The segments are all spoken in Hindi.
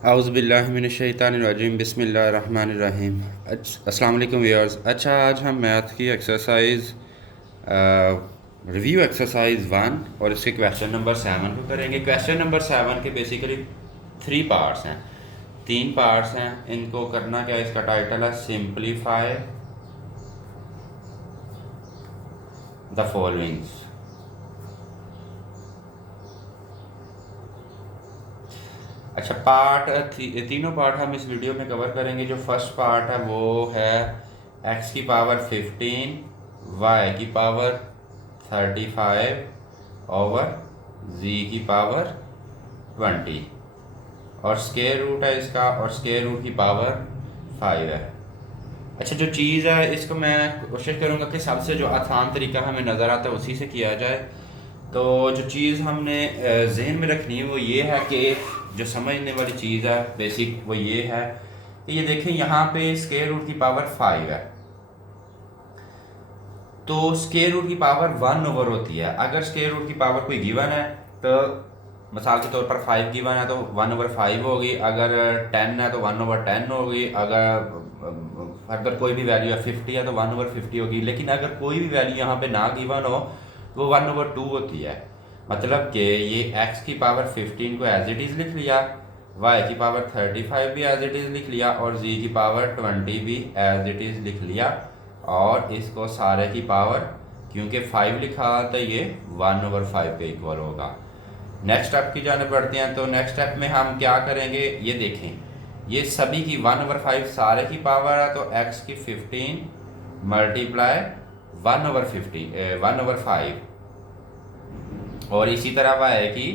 औज़ुबिल्लाहिमिनश्शैतानिर्रजीम बिस्मिल्लाहिर्रहमानिर्रहीम। अस्सलाम वालेकुम व्यूअर्स। अच्छा, आज हम मैथ की एक्सरसाइज रिव्यू एक्सरसाइज 1 और इसके क्वेश्चन नंबर 7 को करेंगे। क्वेश्चन नंबर 7 के बेसिकली 3 पार्ट्स हैं, 3 पार्ट्स हैं। इनको करना क्या है, इसका टाइटल है सिंप्लीफाई द फॉलोइंग्स। अच्छा, तीनों पार्ट हम इस वीडियो में कवर करेंगे। जो फर्स्ट पार्ट है वो है x की पावर 15 y की पावर 35 ओवर z की पावर 20 और स्क्वायर रूट है इसका, और स्क्वायर रूट की पावर 5 है। अच्छा, जो चीज़ है इसको मैं कोशिश करूँगा कि सबसे जो आसान तरीका हमें नज़र आता है उसी से किया जाए। तो जो चीज़ हमने जहन में रखनी है वो ये है कि जो समझने वाली चीज़ है बेसिक वो ये है कि ये देखें, यहाँ पे स्क्वायर रूट की पावर 5 है, तो स्क्वायर रूट की पावर 1 ओवर होती है। अगर स्क्वायर रूट की पावर कोई गिवन है तो मिसाल के तौर पर 5 गिवन है तो 1 ओवर 5 होगी। अगर 10 है तो 1 ओवर 10 होगी। अगर कोई भी वैल्यू है 50 है तो 1 ओवर 50 होगी। लेकिन अगर कोई भी वैल्यू यहाँ पे ना गिवन हो तो वो 1 ओवर 2 होती है। मतलब कि ये x की पावर 15 को एज इट इज़ लिख लिया, y की पावर 35 भी एज इट इज़ लिख लिया और z की पावर 20 भी एज इट इज़ लिख लिया। और इसको सारे की पावर, क्योंकि 5 लिखा तो ये 1 ओवर 5 के इक्वल होगा। नेक्स्ट स्टेप की जाने बढ़ते हैं। तो नेक्स्ट स्टेप में हम क्या करेंगे, ये देखें, ये सभी की 1 ओवर 5 सारे की पावर है, तो x की 15 मल्टीप्लाई 1 ओवर 1 ओवर 5, और इसी तरह y की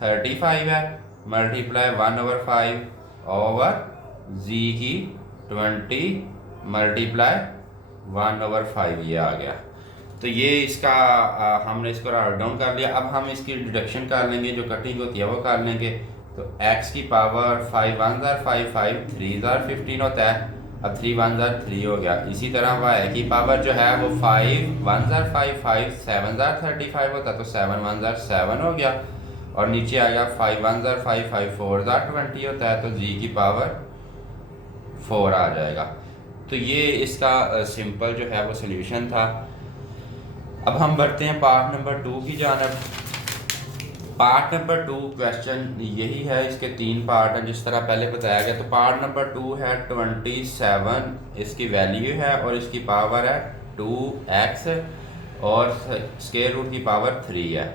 35 है मल्टीप्लाई 1 ओवर 5 ओवर z की 20 मल्टीप्लाई 1 ओवर 5, ये आ गया। तो ये इसका हमने इसको राइट डाउन कर लिया। अब हम इसकी डिडक्शन कर लेंगे, जो कटिंग होती है वो कर लेंगे। तो x की पावर 5 1 ज़ार 5 5 3 ज़ार 15 होता है। अब 3 1 ज़ार 3 हो गया। इसी तरह y की पावर जो है वो 5 1 ज़ार 5 5 7 ज़ार 35 होता है, तो 7 1 ज़ार 7 हो गया। और नीचे आ गया 5 1 ज़ार 5 5 4 ज़ार 20 होता है, तो g की पावर 4 आ जाएगा। तो ये इसका सिंपल जो है वो सोल्यूशन था। अब हम बढ़ते हैं पार्ट नंबर 2 की जानब। पार्ट नंबर 2 क्वेश्चन यही है, इसके 3 पार्ट हैं जिस तरह पहले बताया गया। तो पार्ट नंबर 2 है 27, इसकी वैल्यू है और इसकी पावर है 2x और स्क्वायर रूट की पावर 3 है।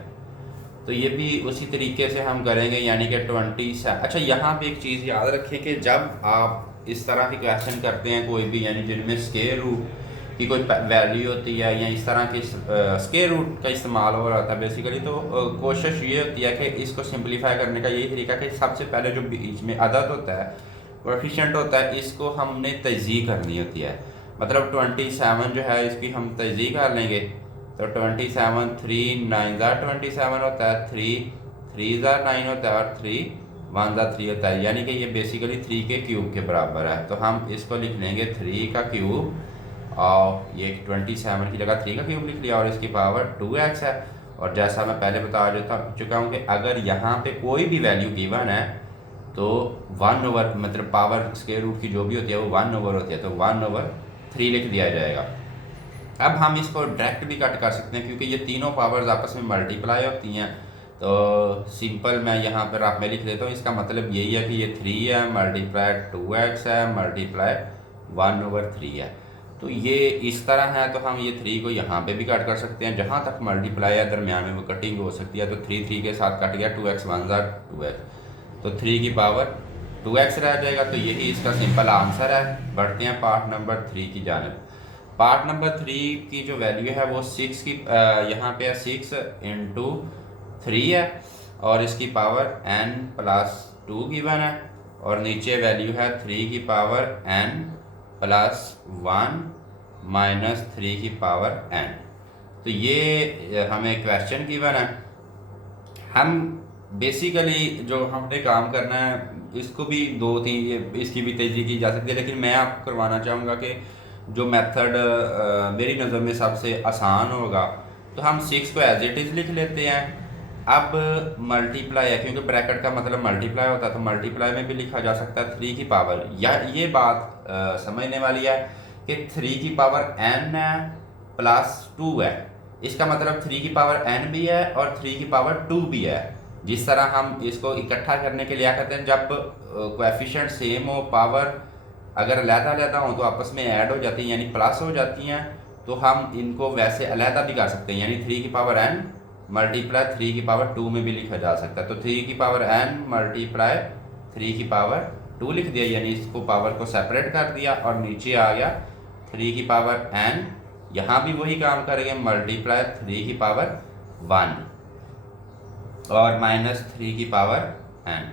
तो ये भी उसी तरीके से हम करेंगे, यानी कि 27। अच्छा, यहाँ पे एक चीज़ याद रखें कि जब आप इस तरह के क्वेश्चन करते हैं कोई भी, यानी जिनमें स्क्वायर रूट की कोई वैल्यू होती है या इस तरह के स्क्वायर रूट का इस्तेमाल हो रहा था बेसिकली, तो कोशिश ये होती है कि इसको सिंपलीफाई करने का यही तरीका कि सबसे पहले जो बीच में अदद होता है, कोएफिशिएंट होता है, इसको हमने तज़ीह करनी होती है। मतलब 27 जो है इसकी हम तज़ीह कर लेंगे। तो 27 3 9 ज़ार 27 होता है, 3 ज़ार 9 होता है और 3 1 ज़ार 3 होता है, यानी कि ये बेसिकली 3 के क्यूब के बराबर है। तो हम इसको लिख लेंगे 3 का क्यूब, और ये 27 की जगह 3 का क्यूब लिख लिया और इसकी पावर 2x है। और जैसा मैं पहले बता चुका हूँ कि अगर यहाँ पे कोई भी वैल्यू गिवन है तो 1 ओवर, मतलब पावर स्क्वायर रूट की जो भी होती है वो 1 ओवर होती है, तो 1 ओवर 3 लिख दिया जाएगा। अब हम इसको डायरेक्ट भी कट कर सकते हैं क्योंकि ये तीनों पावर्स आपस में मल्टीप्लाई होती हैं। तो सिंपल मैं यहाँ पर आप में लिख देता हूँ। इसका मतलब यही है कि ये 3 है मल्टीप्लाई 2x है मल्टीप्लाई 1 ओवर 3 है। तो ये इस तरह है, तो हम ये 3 को यहाँ पे भी कट कर सकते हैं। जहाँ तक मल्टीप्लाई है दरमियान में वो कटिंग हो सकती है। तो 3 3 के साथ कट गया, 2x 1 ज़ार 2x, तो 3 की पावर 2x रह जाएगा। तो यही इसका सिंपल आंसर है। बढ़ते हैं पार्ट नंबर 3 की जानब। पार्ट नंबर 3 की जो वैल्यू है वो 6 की यहाँ पे है 6 इंटू 3 है और इसकी पावर n प्लस 2 गिवन है, और नीचे वैल्यू है 3 की पावर n प्लस 1 माइनस 3 की पावर n। तो ये हमें क्वेश्चन गिवन है। हम बेसिकली जो हमने काम करना है इसको भी 2 3 इसकी भी तेज़ी की जा सकती है, लेकिन मैं आपको करवाना चाहूँगा कि जो मेथड मेरी नज़र में सबसे आसान होगा, तो हम 6 को एज इट इज़ लिख लेते हैं। अब मल्टीप्लाई है, क्योंकि ब्रैकेट का मतलब मल्टीप्लाई होता है, तो मल्टीप्लाई में भी लिखा जा सकता है 3 की पावर। या ये बात समझने वाली है कि 3 की पावर n है प्लस 2 है, इसका मतलब 3 की पावर n भी है और 3 की पावर 2 भी है। जिस तरह हम इसको इकट्ठा करने के लिए कहते हैं, जब कोएफिशिएंट सेम हो, पावर अगर अलग-अलग हो तो आपस में ऐड हो जाती हैं यानी प्लस हो जाती हैं, तो हम इनको वैसे अलग भी कर सकते हैं, यानी 3 की पावर n मल्टीप्लाई 3 की पावर 2 में भी लिखा जा सकता है। तो 3 की पावर n मल्टीप्लाई 3 की पावर 2 लिख दिया, यानी इसको पावर को सेपरेट कर दिया, और नीचे आ गया 3 की पावर n, यहाँ भी वही काम करेंगे, मल्टीप्लाई 3 की पावर 1 और माइनस 3 की पावर n।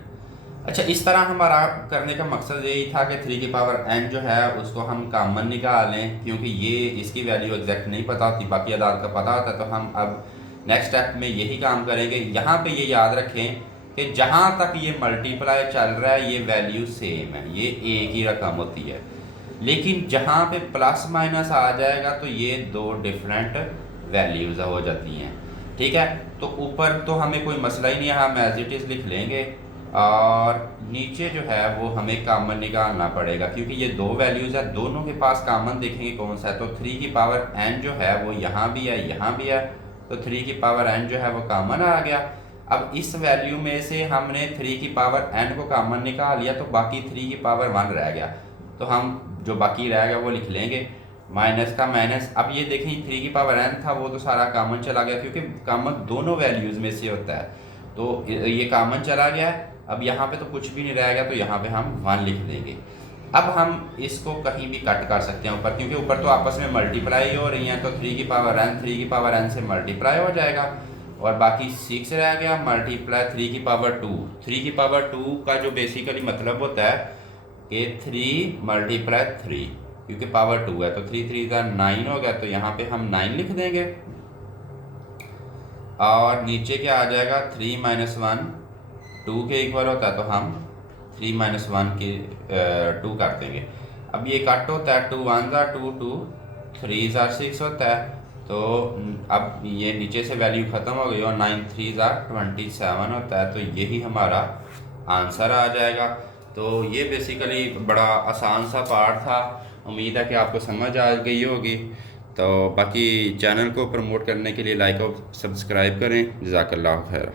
अच्छा, इस तरह हमारा करने का मकसद यही था कि 3 की पावर n जो है उसको हम कॉमन निकालें, क्योंकि ये इसकी वैल्यू एग्जैक्ट नहीं पता होती, बाकी अदाद का पता होता है। तो हम अब नेक्स्ट स्टेप में यही काम करेंगे। यहाँ पे ये याद रखें कि जहाँ तक ये मल्टीप्लाई चल रहा है ये वैल्यू सेम है, ये एक ही रकम होती है, लेकिन जहाँ पे प्लस माइनस आ जाएगा तो ये दो डिफरेंट वैल्यूज़ हो जाती हैं। ठीक है, तो ऊपर तो हमें कोई मसला ही नहीं है, हम एज इट इज़ लिख लेंगे, और नीचे जो है वो हमें कॉमन निकालना पड़ेगा, क्योंकि ये दो वैल्यूज़ है, दोनों के पास कॉमन देखेंगे कौन सा है। तो 3 की पावर n जो है वो यहाँ भी है, यहाँ भी है, तो 3 की पावर n जो है वो कॉमन आ गया। अब इस वैल्यू में से हमने 3 की पावर n को कॉमन निकाल लिया, तो बाकी 3 की पावर 1 रह गया, तो हम जो बाकी रह गया वो लिख लेंगे, माइनस का माइनस। अब ये देखें 3 की पावर n था वो तो सारा कॉमन चला गया, क्योंकि कॉमन दोनों वैल्यूज़ में से होता है, तो ये कॉमन चला गया। अब यहाँ पे तो कुछ भी नहीं रह गया, तो यहाँ पे हम 1 लिख देंगे। अब हम इसको कहीं भी कट कर सकते हैं ऊपर, क्योंकि ऊपर तो आपस में मल्टीप्लाई हो रही हैं, तो 3 की पावर n 3 की पावर n से मल्टीप्लाई हो जाएगा, और बाकी 6 रह गया मल्टीप्लाई 3 की पावर 2। 3 की पावर 2 का जो बेसिकली मतलब होता है कि 3 मल्टीप्लाई 3, क्योंकि पावर 2 है, तो 3 3 का 9 हो गया, तो यहाँ पे हम 9 लिख देंगे, और नीचे क्या आ जाएगा 3 माइनस 1 2 के इक्वल होता है, तो हम 3 माइनस 1 की 2 कर देंगे। अब ये कट होता है, 2 1 ज़ा 2 2 3 ज़ा 6 होता है, तो अब ये नीचे से वैल्यू ख़त्म हो गई, और 9 3 ज़ा 27 होता है, तो यही हमारा आंसर आ जाएगा। तो ये बेसिकली बड़ा आसान सा पार्ट था, उम्मीद है कि आपको समझ आ गई होगी। तो बाकी चैनल को प्रमोट करने के लिए लाइक और सब्सक्राइब करें। जज़ाकल्लाह खैर।